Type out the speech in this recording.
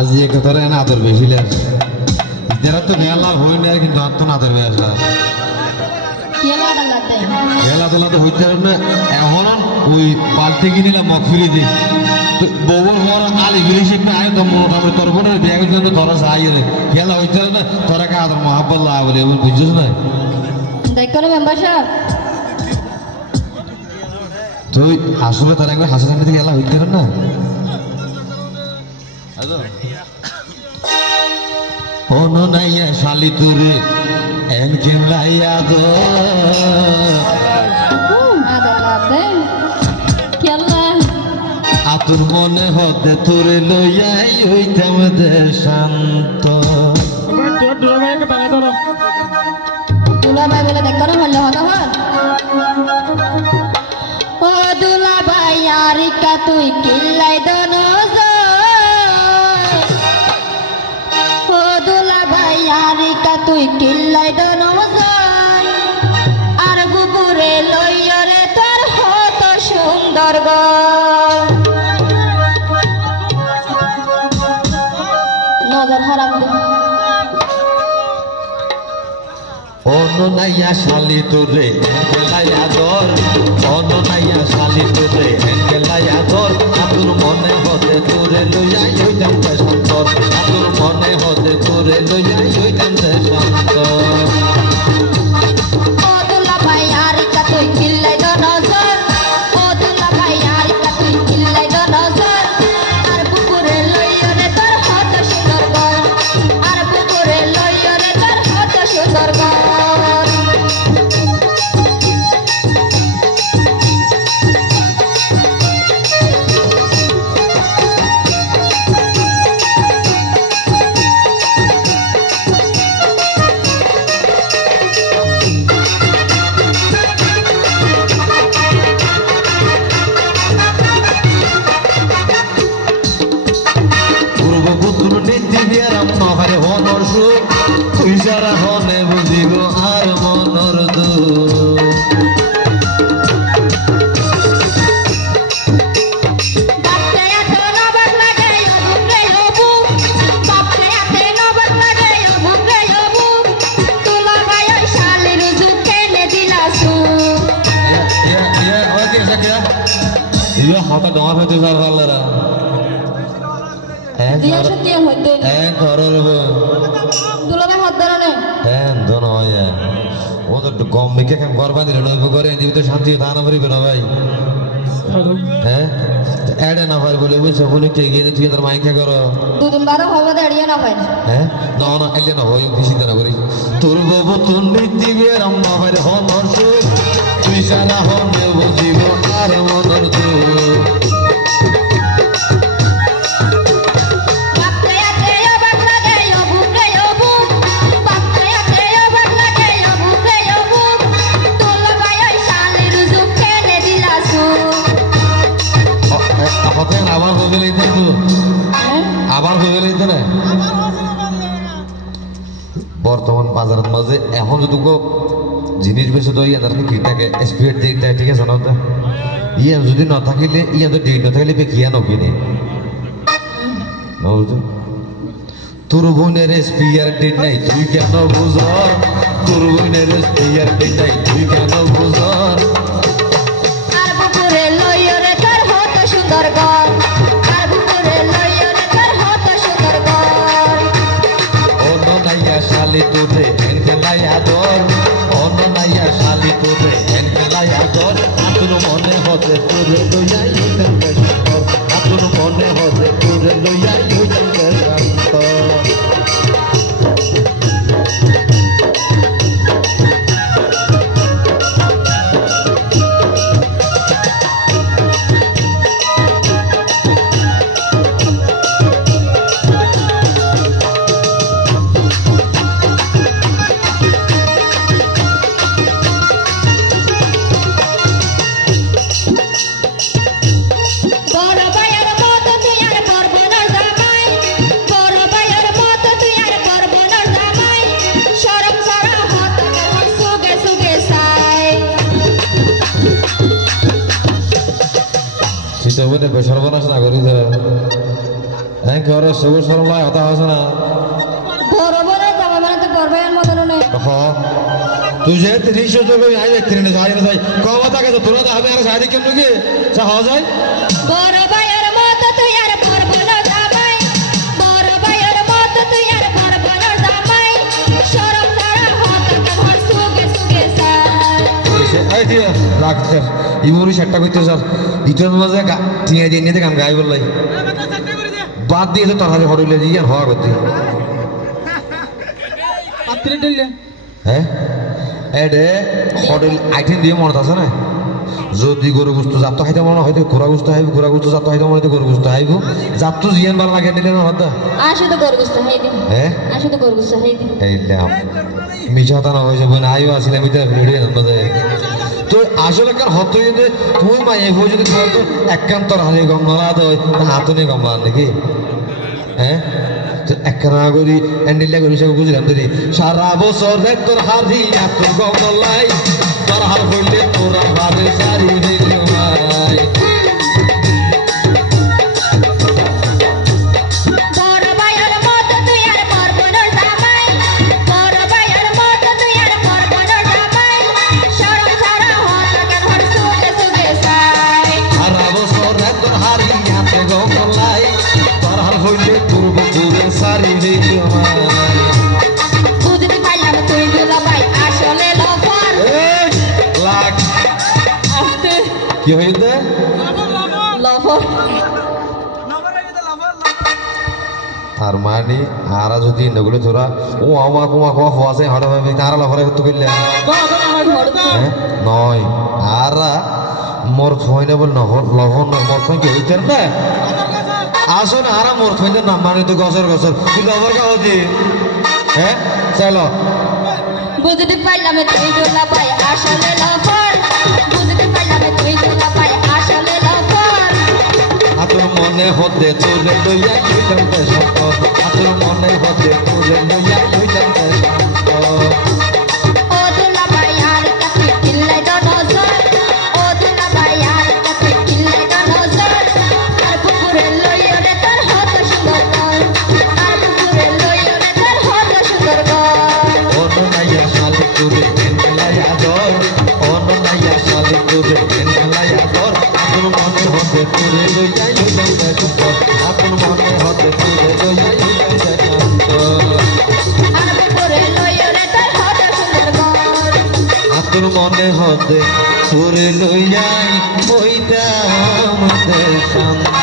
আজ এক ধরে না আদর বেশি লাগে যারা তো মেলা হই না কিন্তু আর তো না আদর বেশি খেলাধুলা তো হইতে না এখন ওই পাল্টে কিনিলাম মগ ফিরে দিই বউর ঘর আলি ফিরে শিখতে আয় তো মোটামুটি তোর বোনের ব্যাগ কিন্তু তোরা সাই খেলা হইতে না তোরা কে আদর মহাব্বত লাভ বলে এবার বুঝছিস না দেখো না মেম্বার সাহেব তুই আসলে তার একবার হাসি থেকে খেলা হইতে না ono naya saliture en kelaya do adalate kella atur mone hote tore loyai hoitam de shanto dula bhai bole dekho na holle hono hon o dula bhai yarika tui killai dono Yarika তুই কিল্লাই দনজন আর বুবুরে লইয়রে তোর হত সুন্দর গো নজর হারাম দে ono naya saliture en kelaya dor ono naya saliture en kelaya dor atur mone hote tore loyai hoitam de santor atur mone hote tore loyai hoitam de santor ও দুলা ভাই areca তুই কিল্লাই দনজন ও দুলা ভাই আরিকা তুই কিল্লাই দনজন আর বুবুরে লইয়রে তোর হত সুন্দর গো আর বুবুরে লইয়রে তোর হত সুন্দর গো hota doa hote sar vallara dia setiya hote ঘরের দুলা ভাই হাত ধরে নে দোনো ya ও তো গম মেকে কাম করবা দিল নয় করে দিবি তো শান্তি তা না পারিবে না ভাই হ্যাঁ এডে না ভাই বলে বুঝছো বলে কে গিয়ে তুই তোর মাইকে করো দুদিন বারো হবে তো এড়িয়ে না ভাই হ্যাঁ না না এলে না ভাই বেশি না করি তোর বাবু তোর নীতিবে রাম্মা ভাই হনর সুখ তুই সারা হনে বুঝিব আর মনর দুঃখ আবার হয়ে গেলে আবার হয়ে গেলে না বর্তমান বাজারের মাঝে এখন যদি জিনিস বেশি তো ইয়াদের কি থাকে স্পিড দিয়ে দেয় ঠিক আছে না ইয়ে যদি না থাকিলে ইয়াদের ডেট না থাকলে কিয়া নকিনে তোর বোনের স্পিয়ার ডেট নাই তুই কেন বুঝ তোর বোনের স্পিয়ার ডেট নাই তুই কেন বুঝ saliture en kelaya dor ono naya saliture en kelaya dor atur mone hote tore loyai hoitam de santor atur mone hote tore loyai hoitam de santor সর্বনাশ না করি ঘরে সবুজ সরলায় হতা হস না বড় বড় জামা মানে তো বড়বাইয়ের মতন নেই হ তুই যে 300 যোগ আই দেখতে না যাই না যাই কবা টাকা তো তোরা তো হবে আর সাইডে কেমন কি চা হওয়া যায় বড় ভাইয়ের মত তুই আর বড় বড় জামাই বড় ভাইয়ের মত তুই আর বড় বড় জামাই শরম ছাড়া হতকে ঘর সুগে সুগে সার এই দিয়ে রাখ ইমুরি সেটটা কইতে স্যার ভিতর মাঝে টিয়া দিয়ে নিতে গান গাই বললাই বাদ দিয়ে তো তরহারি হড়ইলে দিয়ে আর হওয়া করতে হ্যাঁ এডে হড়ইল আইটেম দিয়ে মনে আছে না যদি গরু গুস্ত জাত খাইতে মনে হয়তো ঘোড়া গুস্ত খাইব ঘোড়া গুস্ত জাত খাইতে মনে হয়তো গরু গুস্ত খাইব জাত তো জিয়ান ভালো লাগে দিলে না হতা আসে তো গরগুস্ত হাই দিন হ্যাঁ আসে তো গরগুস্ত হাই দিন এই দাম মিছা হতা না হয়েছে বোন আইও আসলে আমি তো ভিডিও জানতে যাই তো আসলে কার হতো যদি তুই মা এই বই যদি তোমার তো একান্ত হানি গম না তো হাতনে গম না নাকি হ্যাঁ একখানা করি এন্ডিলা করি সব বুঝলাম তোর সারা বছর তোর হারি এত গম লাই তোর হার হইলে তোরা ভাবে সারি হইলে ভাই বড় ভাইয়ের মত তুই আর বড় বড় জামাই বড় ভাইয়ের মত তুই আর বড় বড় জামাই শরম ছাড়া হতকে ঘর সুগে সুগে সাই সারা বছর তোর হারি এত গম লাই তোর হার হইলে তোর বুকুরে সারি হইলে ভাই বুঝতে পারলাম তুই দুলা ভাই আসলে লফার লাখ আস্তে কি হইতে লফার আর মানে আরা যদি নগুলো তোরা ও আমা কুমা কুমা হওয়া যায় হঠাৎ ভাবে তারা লাফারা করতে করলে নয় আরা মোর থই না বল লহন মোর থই কি হইতে না আসুন আরা মোর থই না মানে তো গছর গছর তুই লবার কা হতি হ্যাঁ চলো বুঝতে পারলাম তুই দুলা ভাই আসলে লফার বুঝতে পারলাম তুই দুলা ভাই আসলে লফার আতর মনে হতে তোরে লইয়া হইতাম তে সত আতর মনে হতে তোরে লইয়া হইতাম তে সত ও দুলা ভাই আর কাছে কিল্লাই দো নজর ও দুলা ভাই আর কাছে কিল্লাই দো নজর আর পুকুরে লইও রে তোর হত সুন্দর গল আর পুকুরে লইও রে তোর হত সুন্দর গল ono naya sali kure engelaya dor ono naya sali kure engelaya dor apun mone hote kure loya yudam jato apun mone hote kure loya yudam jato আর পুকুরে লইও রে তোর হত সুন্দর গল apun mone hote kure loya oitam de sant